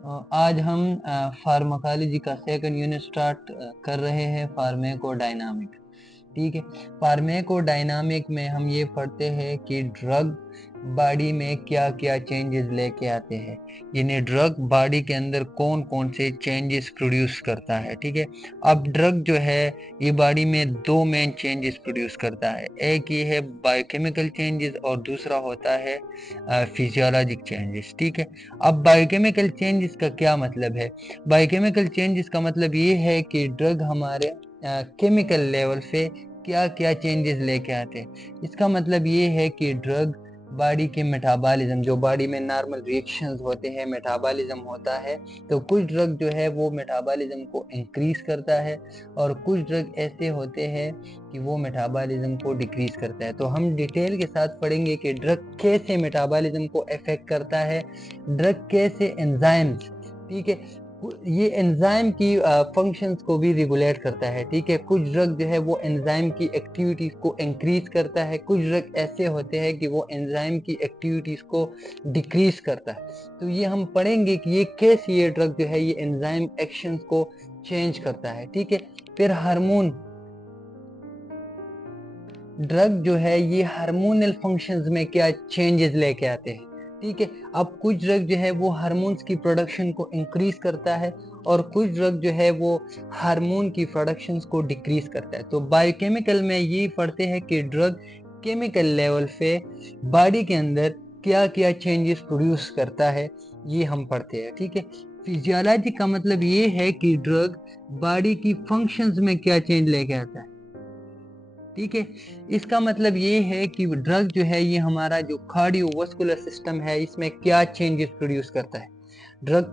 आज हम फार्माकोलॉजी का सेकंड यूनिट स्टार्ट कर रहे हैं, फार्माकोडायनामिक। ठीक है। फार्माकोडायनामिक में हम ये पढ़ते हैं कि ड्रग बॉडी में क्या क्या चेंजेस लेके आते हैं, यानी ड्रग बॉडी के अंदर कौन कौन से चेंजेस प्रोड्यूस करता है। ठीक है। अब ड्रग जो है ये बॉडी में दो मेन चेंजेस प्रोड्यूस करता है, एक ये है बायोकेमिकल चेंजेस और दूसरा होता है फिजियोलॉजिक चेंजेस। ठीक है। अब बायोकेमिकल चेंजेस का क्या मतलब है? बायोकेमिकल चेंजेस का मतलब ये है कि ड्रग हमारे केमिकल लेवल पे क्या क्या चेंजेस लेके आते हैं। इसका मतलब ये है कि ड्रग बॉडी के मेटाबॉलिज्म, जो बॉडी में नॉर्मल रिएक्शंस होते हैं, मेटाबॉलिज्म होता है, तो कुछ ड्रग जो है वो मेटाबॉलिज्म को इंक्रीज करता है और कुछ ड्रग ऐसे होते हैं कि वो मेटाबॉलिज्म को डिक्रीज करता है। तो हम डिटेल के साथ पढ़ेंगे कि ड्रग कैसे मेटाबॉलिज्म को अफेक्ट करता है, ड्रग कैसे एंजाइम्स, ठीक है, ये एंजाइम की फंक्शंस को भी रेगुलेट करता है। ठीक है। कुछ ड्रग जो है वो एंजाइम की एक्टिविटीज को इंक्रीज करता है, कुछ ड्रग ऐसे होते हैं कि वो एंजाइम की एक्टिविटीज को डिक्रीज करता है। तो ये हम पढ़ेंगे कि ये कैसे ये ड्रग जो है ये एंजाइम एक्शंस को चेंज करता है। ठीक है। फिर हार्मोन, ड्रग जो है ये हार्मोनल फंक्शंस में क्या चेंजेस लेके आते हैं। ठीक है। अब कुछ ड्रग जो है वो हार्मोन्स की प्रोडक्शन को इंक्रीज करता है और कुछ ड्रग जो है वो हार्मोन की प्रोडक्शंस को डिक्रीज करता है। तो बायोकेमिकल में ये पढ़ते हैं कि ड्रग केमिकल लेवल पे बॉडी के अंदर क्या क्या चेंजेस प्रोड्यूस करता है, ये हम पढ़ते हैं। ठीक है। फिजियोलॉजी का मतलब ये है कि ड्रग बॉडी की फंक्शंस में क्या चेंज लेके आता है। ठीक है। इसका मतलब ये है कि ड्रग जो है ये हमारा जो कार्डियोवास्कुलर सिस्टम है इसमें क्या चेंजेस प्रोड्यूस करता है।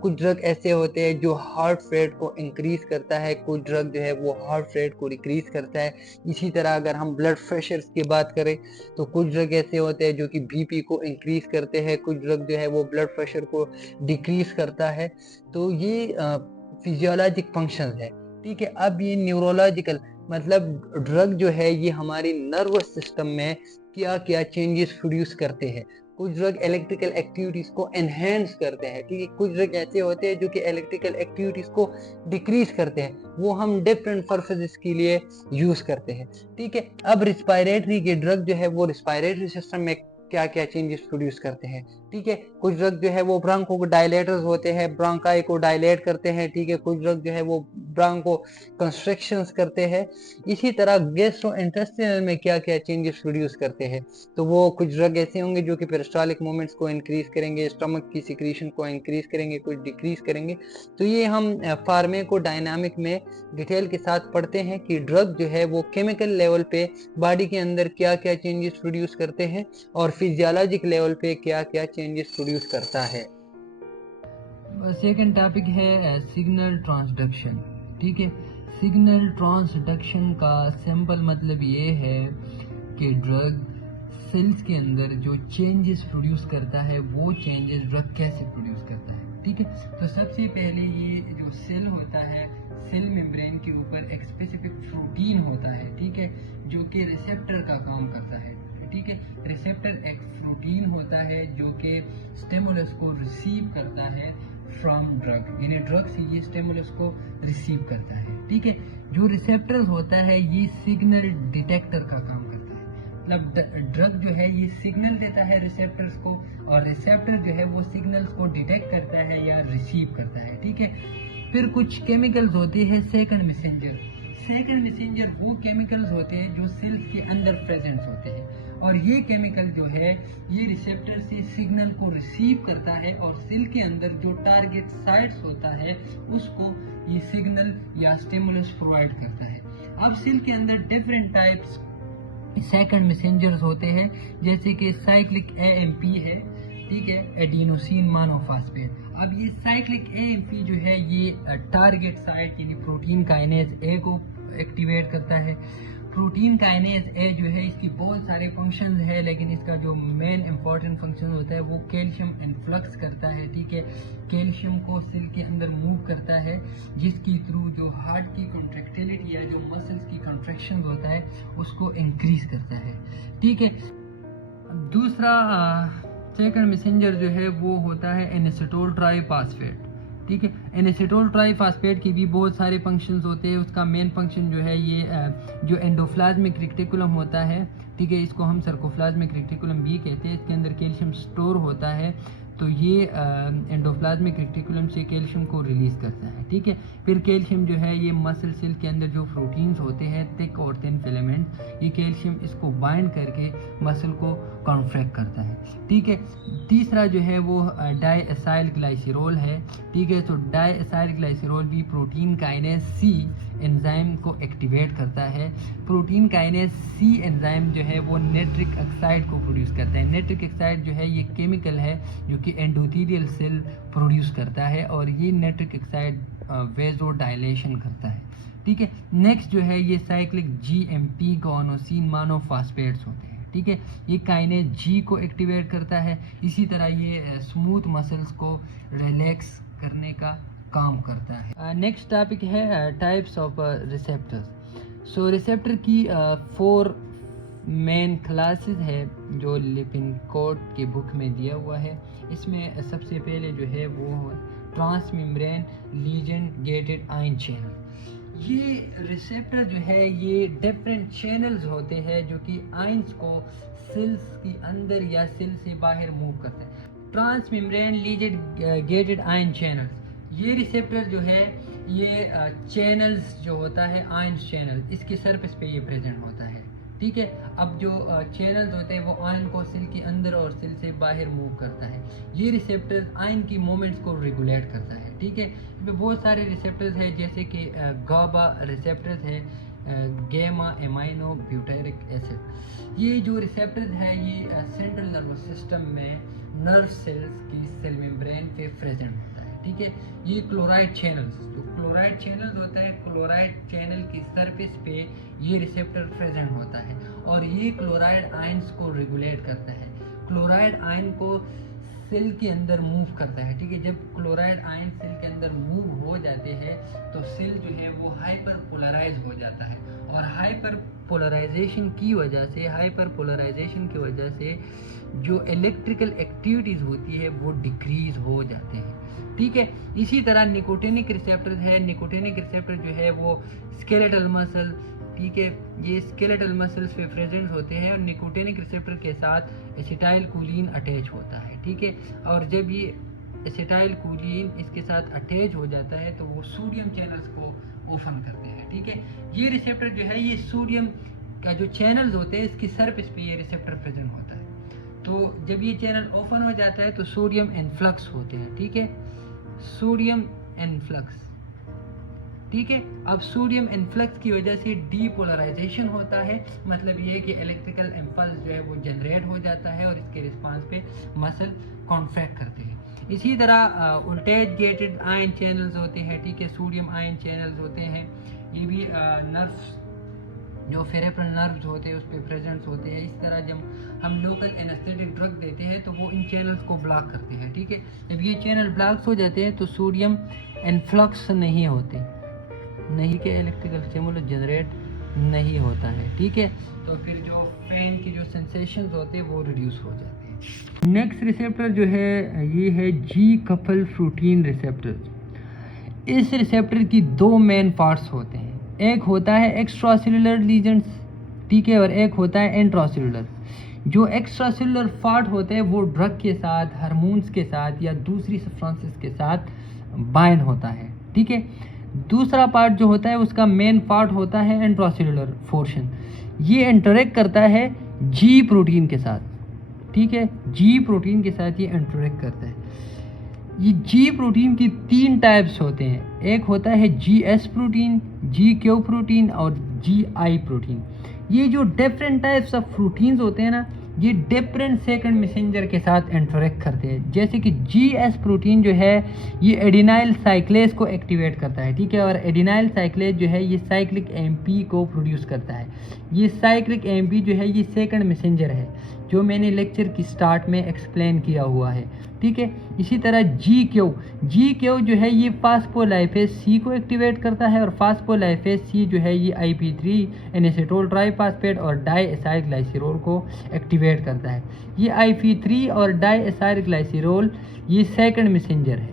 कुछ ड्रग ऐसे होते हैं जो हार्ट रेट को इंक्रीज करता है, कुछ ड्रग जो है वो हार्ट रेट को डिक्रीज करता है। इसी तरह अगर हम ब्लड प्रेशर की बात करें तो कुछ ड्रग ऐसे होते हैं जो कि बीपी को इंक्रीज करते हैं, कुछ ड्रग जो है वो ब्लड प्रेशर को डिक्रीज करता है। तो ये फिजियोलॉजिक फंक्शंस है। ठीक है। अब ये न्यूरोलॉजिकल, मतलब ड्रग जो है ये हमारी नर्वस सिस्टम में क्या क्या चेंजेस प्रोड्यूस करते हैं। कुछ ड्रग इलेक्ट्रिकल एक्टिविटीज को एनहेंस करते हैं। ठीक है। कुछ ड्रग ऐसे होते हैं जो कि इलेक्ट्रिकल एक्टिविटीज को डिक्रीज करते हैं, वो हम डिफरेंट पर्पसेस के लिए यूज करते हैं। ठीक है। अब रिस्पायरेटरी के ड्रग जो है वो रिस्पायरेटरी सिस्टम में क्या क्या चेंजेस प्रोड्यूस करते हैं। ठीक है। कुछ ड्रग जो है वो ब्रांको डायलेटर्स होते हैं, ब्रांकाई को डायलेट करते हैं। ठीक है। कुछ ड्रग जो है वो ब्रांको कंस्ट्रक्शंस करते हैं। इसी तरह गैस्ट्रोइंटेस्टिनल में क्या क्या चेंजेस प्रोड्यूस करते हैं, तो वो कुछ ड्रग ऐसे होंगे जो कि पेरिस्टालिक मूवमेंट्स को इंक्रीज करेंगे, स्टमक की सिक्रीशन को इंक्रीज करेंगे, कुछ डिक्रीज करेंगे। तो ये हम फार्माकोडायनामिक में डिटेल के साथ पढ़ते हैं कि ड्रग जो है वो केमिकल लेवल पे बॉडी के अंदर क्या क्या चेंजेस प्रोड्यूस करते हैं और फिजियोलॉजिक लेवल पे क्या क्या चेंजेस प्रोड्यूस करता है। सेकंड टॉपिक है सिग्नल ट्रांसडक्शन। ठीक है। सिग्नल ट्रांसडक्शन का सिंपल मतलब ये है कि ड्रग सेल्स के अंदर जो चेंजेस प्रोड्यूस करता है वो चेंजेस ड्रग कैसे प्रोड्यूस करता है। ठीक है। तो सबसे पहले ये जो सेल होता है, सेल मेम्ब्रेन के ऊपर एक स्पेसिफिक प्रोटीन होता है, ठीक है, जो कि रिसेप्टर का काम करता है। ठीक है। रिसेप्टर एक प्रोटीन होता है जो कि स्टिमुलस को रिसीव करता है फ्रॉम ड्रग, यानी ड्रग से ये स्टिमुलस को रिसीव करता है। ठीक है। जो रिसेप्टर होता है ये सिग्नल डिटेक्टर का काम करता है, मतलब ड्रग जो है ये सिग्नल देता है रिसेप्टर्स को और रिसेप्टर जो है वो सिग्नल्स को डिटेक्ट करता है या रिसीव करता है। ठीक है। फिर कुछ केमिकल्स होते हैं सेकंड मैसेंजर। सेकंड मैसेंजर वो केमिकल्स होते हैं जो सेल्स के अंदर प्रेजेंट होते हैं और ये केमिकल जो है ये रिसेप्टर से सिग्नल को रिसीव करता है और सेल के अंदर जो टारगेट साइट्स होता है उसको ये सिग्नल या स्टिमुलस प्रोवाइड करता है। अब सेल के अंदर डिफरेंट टाइप्स सेकंड मैसेंजर्स होते हैं, जैसे कि साइक्लिक एएमपी है, ठीक है, एडिनोसिन मोनोफॉस्फेट। अब ये साइक्लिक एएमपी जो है ये टारगेट साइट यानी प्रोटीन काइनेज ए को एक्टिवेट करता है। प्रोटीन काइनेज ए जो है इसकी बहुत सारे फंक्शंस है, लेकिन इसका जो मेन इंपॉर्टेंट फंक्शन होता है वो कैल्शियम इन्फ्लक्स करता है। ठीक है। कैल्शियम को सेल के अंदर मूव करता है जिसके थ्रू जो हार्ट की कॉन्ट्रैक्टिलिटी या जो मसल्स की कॉन्ट्रैक्शन होता है उसको इंक्रीज करता है। ठीक है। दूसरा सेकंड मैसेंजर जो है वो होता है एनिसिटोल ट्राइफॉस्फेट। ठीक है। एनेसिटोल ट्राइफॉस्फेट की भी बहुत सारे फंक्शंस होते हैं। उसका मेन फंक्शन जो है ये जो एंडोप्लाज्मिक रेटिकुलम होता है, ठीक है, इसको हम सार्कोप्लाज्मिक रेटिकुलम भी कहते हैं, इसके अंदर कैल्शियम स्टोर होता है, तो ये एंडोप्लाज्मिक रेटिकुलम से कैल्शियम को रिलीज़ करता है, ठीक है। फिर कैल्शियम जो है ये मसल सेल के अंदर जो प्रोटीन्स होते हैं थिक और थिन फिलामेंट, ये कैल्शियम इसको बाइंड करके मसल को कॉन्ट्रैक्ट करता है, ठीक है। तीसरा जो है वो डाईएसाइल ग्लाइसरॉल है, ठीक है। तो डाईएसाइल ग्लाइसरॉल भी प्रोटीन काइनेज सी एंजाइम को एक्टिवेट करता है। प्रोटीन काइनेज सी एंजाइम जो है वो नाइट्रिक ऑक्साइड को प्रोड्यूस करता है। नाइट्रिक ऑक्साइड जो है ये केमिकल है जो कि एंडोथेलियल सेल प्रोड्यूस करता है, और ये नाइट्रिक ऑक्साइड वेजो डायलेशन करता है, ठीक है। नेक्स्ट जो है ये साइक्लिक जीएमपी गॉनोसिन मोनोफॉस्फेट्स होते हैं, ठीक है। ये काइनेज जी को एक्टिवेट करता है। इसी तरह ये स्मूथ मसल्स को रिलैक्स करने का काम करता है। नेक्स्ट टॉपिक है types of receptors. So receptor की 4 मेन क्लासेस है जो लिपिनकोट के बुक में दिया हुआ है। इसमें सबसे पहले जो है वो transmembrane legend gated ion channel. ये रिसेप्टर जो है ये डिफरेंट चैनल्स होते हैं जो कि आयंस को सेल्स के अंदर या सेल से बाहर मूव करते हैं। Transmembrane legend gated ion channel, ये रिसेप्टर जो है ये चैनल्स जो होता है आयन चैनल, इसके सरफेस पे ये प्रेजेंट होता है, ठीक है। अब जो चैनल्स होते हैं वो आयन को सेल के अंदर और सेल से बाहर मूव करता है। ये रिसेप्टर्स आयन की मूवमेंट्स को रेगुलेट करता है, ठीक है। इसमें बहुत सारे रिसेप्टर्स हैं जैसे कि गाबा रिसेप्टर्स है, गैमा एमाइनो ब्यूटारिक एसिड। ये जो रिसेप्टर्स है ये सेंट्रल नर्वस सिस्टम में नर्व सेल्स की सेल मेम्ब्रेन पे प्रेजेंट होता है, ठीक है। ये क्लोराइड चैनल्स, जो क्लोराइड चैनल्स होता है, क्लोराइड चैनल की सरफेस पे ये रिसेप्टर प्रेजेंट होता है और ये क्लोराइड आयंस को रेगुलेट करता है। क्लोराइड आयन को सेल के अंदर मूव करता है, ठीक है। जब क्लोराइड आयन सेल के अंदर मूव हो जाते हैं तो सेल जो है वो हाइपर पोलराइज हो जाता है, और हाइपर पोलराइजेशन की वजह से जो इलेक्ट्रिकल एक्टिविटीज़ होती है वो डिक्रीज हो जाते हैं, ठीक है। इसी तरह निकोटिनिक रिसेप्टर है। निकोटिनिक रिसेप्टर जो है वो स्केलेटल मसल, ठीक है, ये स्केलेटल मसल्स पे प्रेजेंट होते हैं और निकोटिनिक रिसेप्टर के साथ एसिटाइल कोलिन अटैच होता है, ठीक है। और जब ये एसिटाइल कोलिन इसके साथ अटैच हो जाता है तो वो सोडियम चैनल्स को ओपन करते हैं, ठीक है। ये रिसेप्टर जो है ये सोडियम का जो चैनल्स होते हैं इसकी सरफेस पे ये रिसेप्टर प्रेजेंट होता है। तो जब ये चैनल ओपन हो जाता है तो सोडियम इन्फ्लक्स होते हैं, ठीक है, सोडियम इन्फ्लक्स, ठीक है। अब सोडियम इन्फ्लक्स की वजह से डीपोलराइजेशन होता है, मतलब ये कि इलेक्ट्रिकल इम्पल्स जो है वो जनरेट हो जाता है और इसके रिस्पांस पे मसल कॉन्ट्रैक्ट करते हैं। इसी तरह वोल्टेज गेटेड आयन चैनल्स होते हैं, ठीक है, सोडियम आयन चैनल्स होते हैं। ये भी नर्व्स जो फेरेप्रल नर्व्स होते हैं उस पर प्रेजेंट होते हैं। इस तरह जब हम लोकल एनेस्थेटिक ड्रग देते हैं तो वो इन चैनल्स को ब्लॉक करते हैं, ठीक है। जब ये चैनल ब्लॉक हो जाते हैं तो सोडियम इन्फ्लक्स नहीं होते, नहीं के इलेक्ट्रिकल स्टिमुलस जनरेट नहीं होता है, ठीक है। तो फिर जो पेन की जो सेंसेशंस होते हैं वो रिड्यूस हो जाते हैं। नेक्स्ट रिसेप्टर जो है ये है जी कपल प्रोटीन रिसेप्टर। इस रिसेप्टर की 2 मेन पार्ट्स होते हैं, एक होता है एक्स्ट्रासेलुलर लीजेंड्स, ठीक है, और एक होता है इंट्रासेलुलर। जो एक्स्ट्रासेलुलर पार्ट होता है वो ड्रग के साथ, हार्मोन्स के साथ या दूसरी सब्सटेंसेस के साथ बाइंड होता है, ठीक है। दूसरा पार्ट जो होता है उसका मेन पार्ट होता है इंट्रासेलुलर पोर्शन। ये इंटरेक्ट करता है जी प्रोटीन के साथ, ठीक है, जी प्रोटीन के साथ ये इंटरेक्ट करता है। ये जी प्रोटीन की 3 टाइप्स होते हैं, एक होता है G S protein, G Q protein और जी आई प्रोटीन। ये जो डिफरेंट टाइप्स ऑफ प्रोटीन्स होते हैं ना, ये डिफरेंट सेकंड मैसेंजर के साथ इंटरेक्ट करते हैं। जैसे कि जी एस प्रोटीन जो है ये एडिनाइल साइक्लेज को एक्टिवेट करता है, ठीक है, और एडिनाइल साइक्लेज जो है ये साइक्लिक एमपी को प्रोड्यूस करता है। ये साइक्लिक एमपी जो है ये सेकंड मैसेंजर है जो मैंने लेक्चर की स्टार्ट में एक्सप्लेन किया हुआ है, ठीक है। इसी तरह जी क्यू जो है ये फास्फोलाइपेज सी को एक्टिवेट करता है और फास्फोलाइपेज सी जो है ये IP3 एनेसिटोल ट्राइफॉस्फेट और डाईएसाइल ग्लाइसरॉल को एक्टिवेट करता है। ये IP3 और डाईएसाइल ग्लाइसरॉल ये सेकंड मैसेंजर है,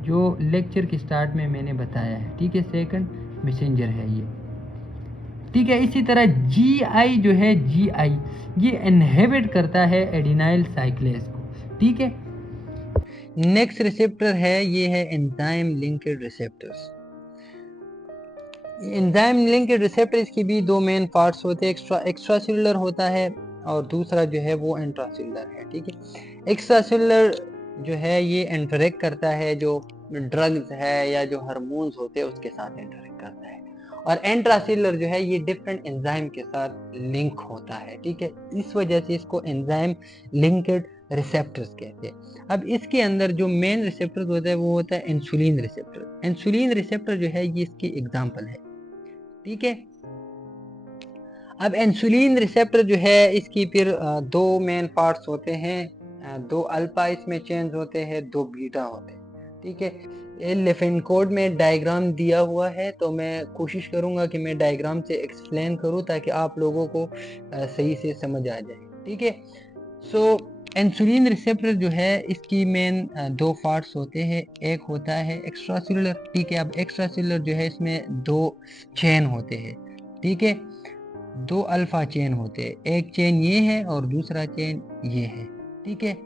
जो लेक्चर के स्टार्ट में मैंने बताया है, ठीक है। सेकंड मैसेंजर है ये, ठीक है। इसी तरह GI जो है, GI ये इनहिबिट करता है एडिनाइल साइक्लेज को, ठीक है। नेक्स्ट रिसेप्टर है, ये है enzyme linked receptors. Enzyme linked receptors की भी दो मेन पार्ट्स होते हैं, एक्स्ट्रा सेलुलर होता है और दूसरा जो है वो इंट्रासेलुलर है, ठीक है। एक्स्ट्रा सेलुलर जो है ये इंटरेक्ट करता है जो ड्रग्स है या जो हार्मोन्स होते हैं उसके साथ इंटरेक्ट करता है, और इंट्रासेलुलर जो है ये डिफरेंट एंजाइम के साथ लिंक होता है, ठीक है। इस वजह से इसको एंजाइम लिंक्ड रिसेप्टर्स कहते हैं। अब इसके अंदर जो मेन रिसेप्टर होता है वो होता है इंसुलिन रिसेप्टर। इंसुलिन रिसेप्टर जो है ये इसकी एग्जांपल है, ठीक है। अब इंसुलिन रिसेप्टर जो है इसकी फिर दो मेन पार्ट्स होते हैं, दो अल्फा इसमें चेंज होते हैं, दो बीटा होते हैं, ठीक है। ये लेफिन कोड में डायग्राम दिया हुआ है, तो मैं कोशिश करूंगा कि मैं डायग्राम से एक्सप्लेन करूं ताकि आप लोगों को सही से समझ आ जाए, ठीक है। सो इंसुलिन रिसेप्टर जो है इसकी मेन दो पार्ट्स होते हैं, एक होता है एक्स्ट्रा सेलुलर, ठीक है। अब एक्स्ट्रा सेलुलर जो है इसमें दो चेन होते हैं, ठीक है, दो अल्फा चेन होते हैं, एक चेन ये है और दूसरा चेन ये है, ठीक है।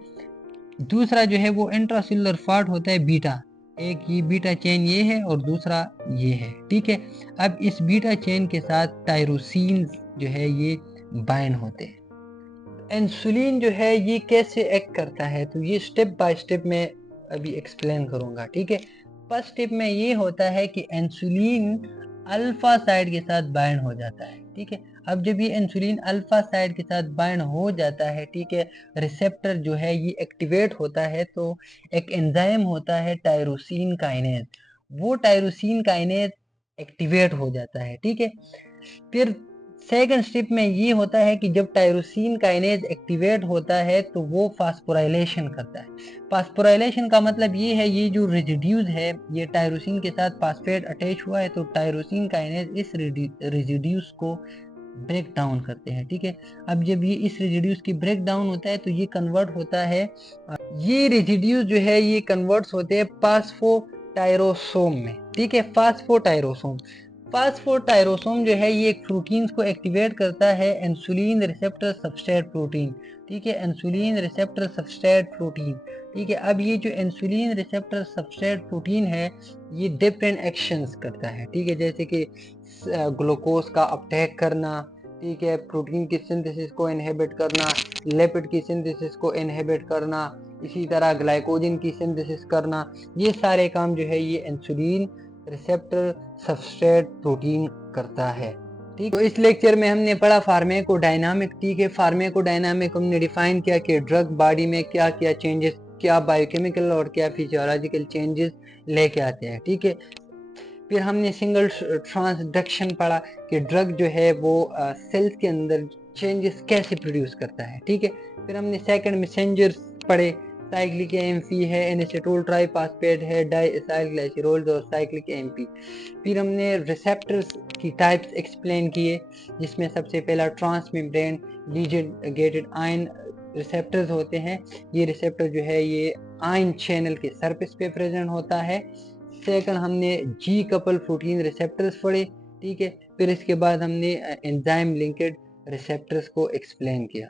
दूसरा जो है वो इंट्रासेलुलर पार्ट होता है बीटा, एक ये बीटा चेन ये है और दूसरा ये है, ठीक है। अब इस बीटा चेन के साथ टायरोसिन जो है ये बाइंड होते हैं। इंसुलिन जो है ये कैसे एक्ट करता है, तो ये स्टेप बाय स्टेप में अभी एक्सप्लेन करूंगा, ठीक है। फर्स्ट स्टेप में ये होता है कि इंसुलिन अल्फा साइड के साथ बाइंड हो जाता है, ठीक है। अब जब ये इंसुलिन अल्फा साइड के साथ बाइंड हो जाता है, ठीक है, रिसेप्टर जो है ये एक्टिवेट होता है, तो एक एंजाइम होता है टायरोसिन काइनेज, वो टायरोसिन काइनेज एक्टिवेट हो जाता है, ठीक है। फिर सेकंड स्टेप में ये होता है कि जब टायरोसिन काइनेज एक्टिवेट होता है तो वो फास्फोराइलेशन करता है। फास्फोराइलेशन का मतलब ये है, ये जो रेजिड्यूज है ये टायरोसिन के साथ फास्फेट अटैच हुआ है, तो टायरोसिन काइनेज इस रेजिड्यूज को ब्रेक डाउन करते हैं, ठीक है। अब जब ये इस रेजिड्यूज की ब्रेक डाउन होता है तो ये कन्वर्ट होता है, ये रेजिड्यूज जो है ये कन्वर्ट्स होते हैं फास्फोटायरोसोम में, ठीक है। फास्फोटायरोसोम जो है ये एक प्रोटीन को एक्टिवेट करता है, इंसुलिन रिसेप्टर सबस्ट्रेट प्रोटीन, ठीक है, इंसुलिन रिसेप्टर सबस्ट्रेट प्रोटीन, ठीक है। अब ये जो इंसुलिन रिसेप्टर सबस्ट्रेट प्रोटीन है ये डिफरेंट एक्शंस करता है, ठीक है, जैसे कि ग्लूकोज का अपटेक करना, ठीक है, प्रोटीन की सिंथेसिस को इनहिबिट करना, लिपिड की सिंथेसिस को इनहिबिट करना, इसी तरह ग्लाइकोजन की सिंथेसिस करना, ये सारे काम जो है ये इंसुलिन रिसेप्टर सबस्ट्रेट प्रोटीन करता है, ठीक। तो इस लेक्चर में हमने पढ़ा फार्माकोडायनामिक, ठीक है। फार्माकोडायनामिक हमने डिफाइन किया कि ड्रग बॉडी में क्या क्या चेंजेस, क्या बायोकेमिकल और क्या फिजियोलॉजिकल चेंजेस लेके आते हैं, ठीक है। फिर हमने सिंगल ट्रांसडक्शन पढ़ा कि ड्रग जो है वो सेल्स के अंदर चेंजेस कैसे प्रोड्यूस करता है, ठीक है। फिर हमने सेकंड मैसेंजर्स पढ़े, साइक्लिक एएमपी है, एनेसेटोल ट्राइफॉस्फेट है, डाइएसाइल ग्लाइसरोल और साइक्लिक एएमपी। फिर हमने रिसेप्टर्स की टाइप्स एक्सप्लेन किए, जिसमें सबसे पहला ट्रांसमेम्ब्रेन लिगेंडेड आयन रिसेप्टर्स होते हैं। ये रिसेप्टर जो है ये आयन चैनल के सरफेस पे प्रेजेंट होता है। सेकंड हमने जी कपल प्रोटीन रिसेप्टर्स पढ़े, ठीक है। फिर इसके बाद हमने एंजाइम लिंक्ड रिसेप्टर्स को एक्सप्लेन किया।